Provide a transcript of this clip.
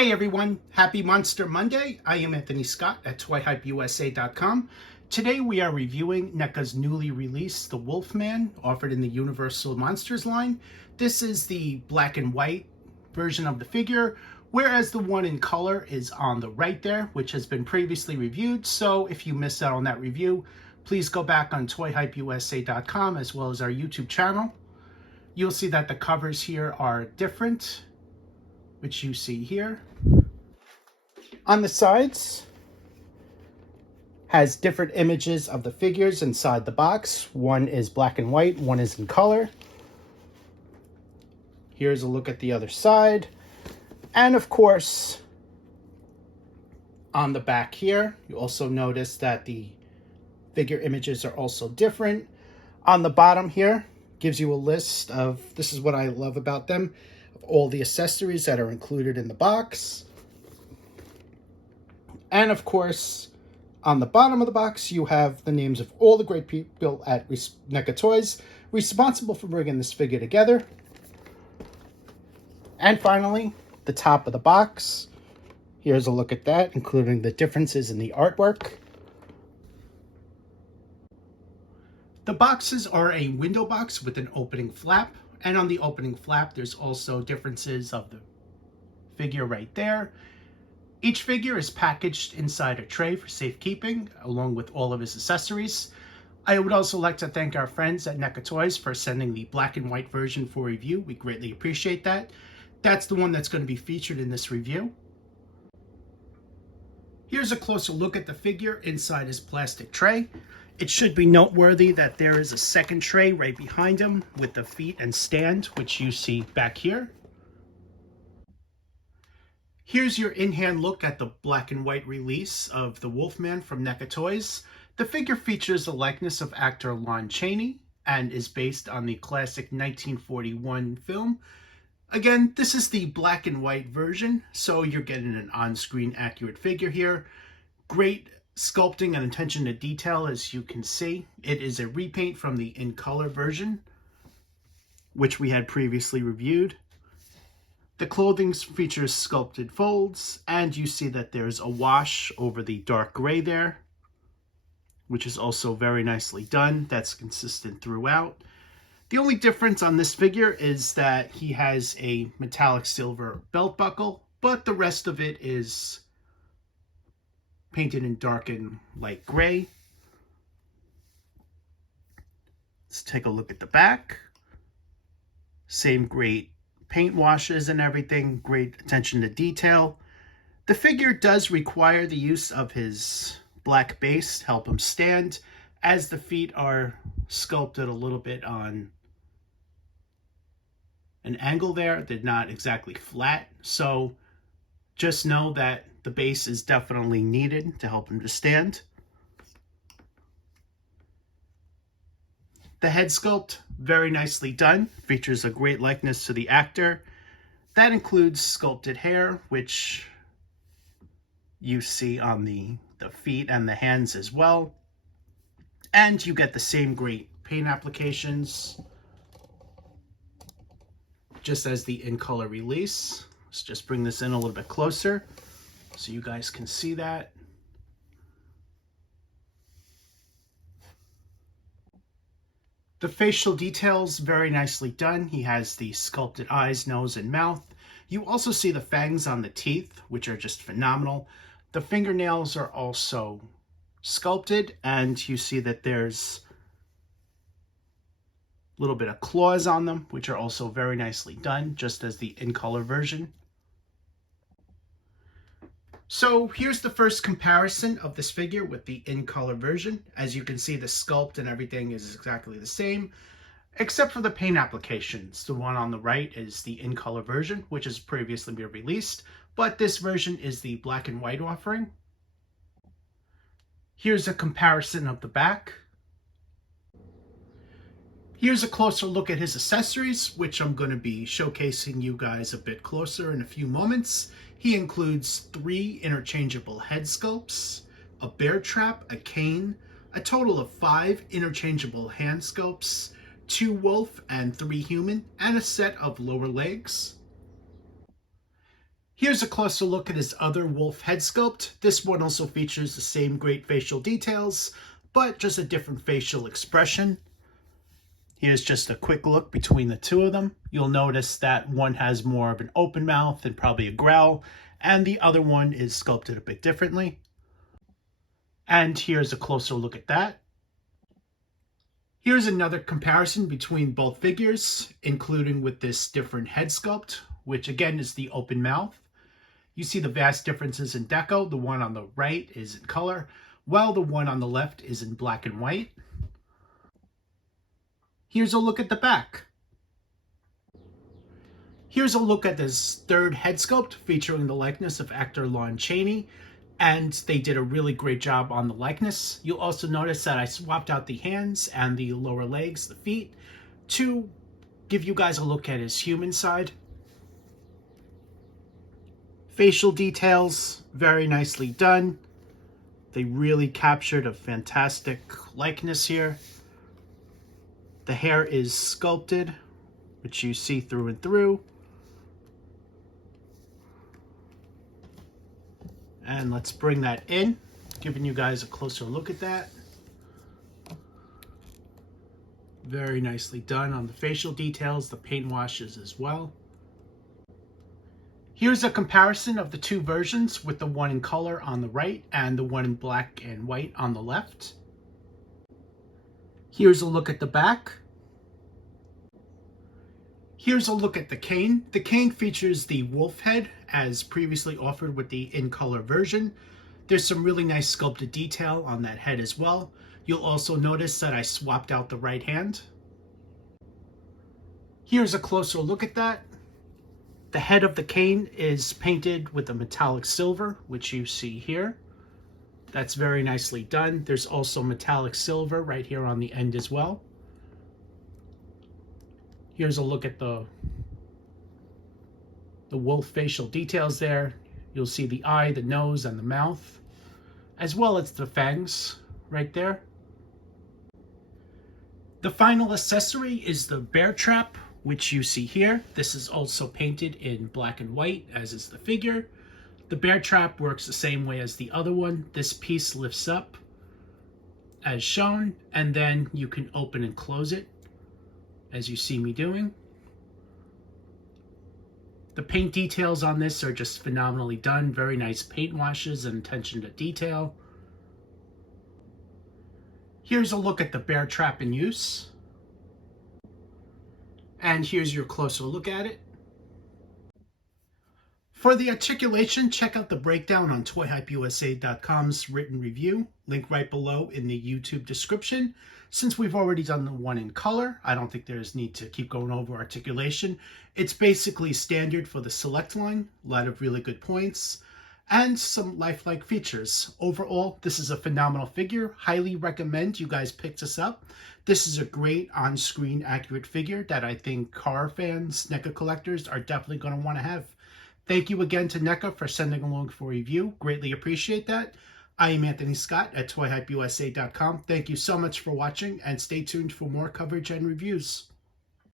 Hey everyone, happy Monster Monday. I am Anthony Scott at toyhypeusa.com. Today we are reviewing NECA's newly released The Wolfman, offered in the Universal Monsters line. This is the black and white version of the figure, whereas the one in color is on the right there, which has been previously reviewed. So if you missed out on that review, please go back on toyhypeusa.com as well as our YouTube channel. You'll see that the covers here are different, which you see here. On the sides, has different images of the figures inside the box. One is black and white, one is in color. Here's a look at the other side. And of course, on the back here, you also notice that the figure images are also different. On the bottom here, gives you a list of, this is what I love about them, all the accessories that are included in the box. And of course, on the bottom of the box, you have the names of all the great people at NECA Toys responsible for bringing this figure together. And finally, the top of the box. Here's a look at that, including the differences in the artwork. The boxes are a window box with an opening flap. And on the opening flap, there's also differences of the figure right there. Each figure is packaged inside a tray for safekeeping, along with all of his accessories. I would also like to thank our friends at NECA Toys for sending the black and white version for review. We greatly appreciate that. That's the one that's going to be featured in this review. Here's a closer look at the figure inside his plastic tray. It should be noteworthy that there is a second tray right behind him with the feet and stand, which you see back here. Here's your in-hand look at the black and white release of the Wolfman from NECA Toys. The figure features a likeness of actor Lon Chaney and is based on the classic 1941 film. Again, this is the black and white version, so you're getting an on-screen accurate figure here. Great sculpting and attention to detail, as you can see. It is a repaint from the in-color version, which we had previously reviewed. The clothing features sculpted folds, and you see that there's a wash over the dark gray there, which is also very nicely done. That's consistent throughout. The only difference on this figure is that he has a metallic silver belt buckle, but the rest of it is painted in dark and light gray. Let's take a look at the back. Same great paint washes and everything, great attention to detail. The figure does require the use of his black base to help him stand, as the feet are sculpted a little bit on an angle there. They're not exactly flat, so just know that the base is definitely needed to help him to stand. The head sculpt, very nicely done, features a great likeness to the actor. That includes sculpted hair, which you see on the feet and the hands as well. And you get the same great paint applications, just as the in-color release. Let's just bring this in a little bit closer so you guys can see that. The facial details, very nicely done. He has the sculpted eyes, nose, and mouth. You also see the fangs on the teeth, which are just phenomenal. The fingernails are also sculpted, and you see that there's a little bit of claws on them, which are also very nicely done, just as the in-color version. So here's the first comparison of this figure with the in-color version. As you can see, the sculpt and everything is exactly the same, except for the paint applications. The one on the right is the in-color version, which has previously been released, but this version is the black and white offering. Here's a comparison of the back. Here's a closer look at his accessories, which I'm going to be showcasing you guys a bit closer in a few moments. He includes 3 interchangeable head sculpts, a bear trap, a cane, a total of 5 interchangeable hand sculpts, 2 wolf and 3 human, and a set of lower legs. Here's a closer look at his other wolf head sculpt. This one also features the same great facial details, but just a different facial expression. Here's just a quick look between the two of them. You'll notice that one has more of an open mouth and probably a growl, and the other one is sculpted a bit differently. And here's a closer look at that. Here's another comparison between both figures, including with this different head sculpt, which again is the open mouth. You see the vast differences in deco. The one on the right is in color, while the one on the left is in black and white. Here's a look at the back. Here's a look at this third head sculpt featuring the likeness of actor Lon Chaney, and they did a really great job on the likeness. You'll also notice that I swapped out the hands and the lower legs, the feet, to give you guys a look at his human side. Facial details, very nicely done. They really captured a fantastic likeness here. The hair is sculpted, which you see through and through. And let's bring that in, giving you guys a closer look at that. Very nicely done on the facial details, the paint washes as well. Here's a comparison of the two versions with the one in color on the right and the one in black and white on the left. Here's a look at the back. Here's a look at the cane. The cane features the wolf head as previously offered with the in-color version. There's some really nice sculpted detail on that head as well. You'll also notice that I swapped out the right hand. Here's a closer look at that. The head of the cane is painted with a metallic silver, which you see here. That's very nicely done. There's also metallic silver right here on the end as well. Here's a look at the wolf facial details there. You'll see the eye, the nose, and the mouth, as well as the fangs right there. The final accessory is the bear trap, which you see here. This is also painted in black and white, as is the figure. The bear trap works the same way as the other one. This piece lifts up as shown, and then you can open and close it, as you see me doing. The paint details on this are just phenomenally done. Very nice paint washes and attention to detail. Here's a look at the bear trap in use. And here's your closer look at it. For the articulation, check out the breakdown on ToyHypeUSA.com's written review, link right below in the YouTube description. Since we've already done the one in color, I don't think there's need to keep going over articulation. It's basically standard for the select line, a lot of really good points, and some lifelike features. Overall, this is a phenomenal figure. Highly recommend you guys pick this up. This is a great on-screen accurate figure that I think horror fans, NECA collectors are definitely going to want to have. Thank you again to NECA for sending along for a review. Greatly appreciate that. I am Anthony Scott at ToyHypeUSA.com. Thank you so much for watching, and stay tuned for more coverage and reviews.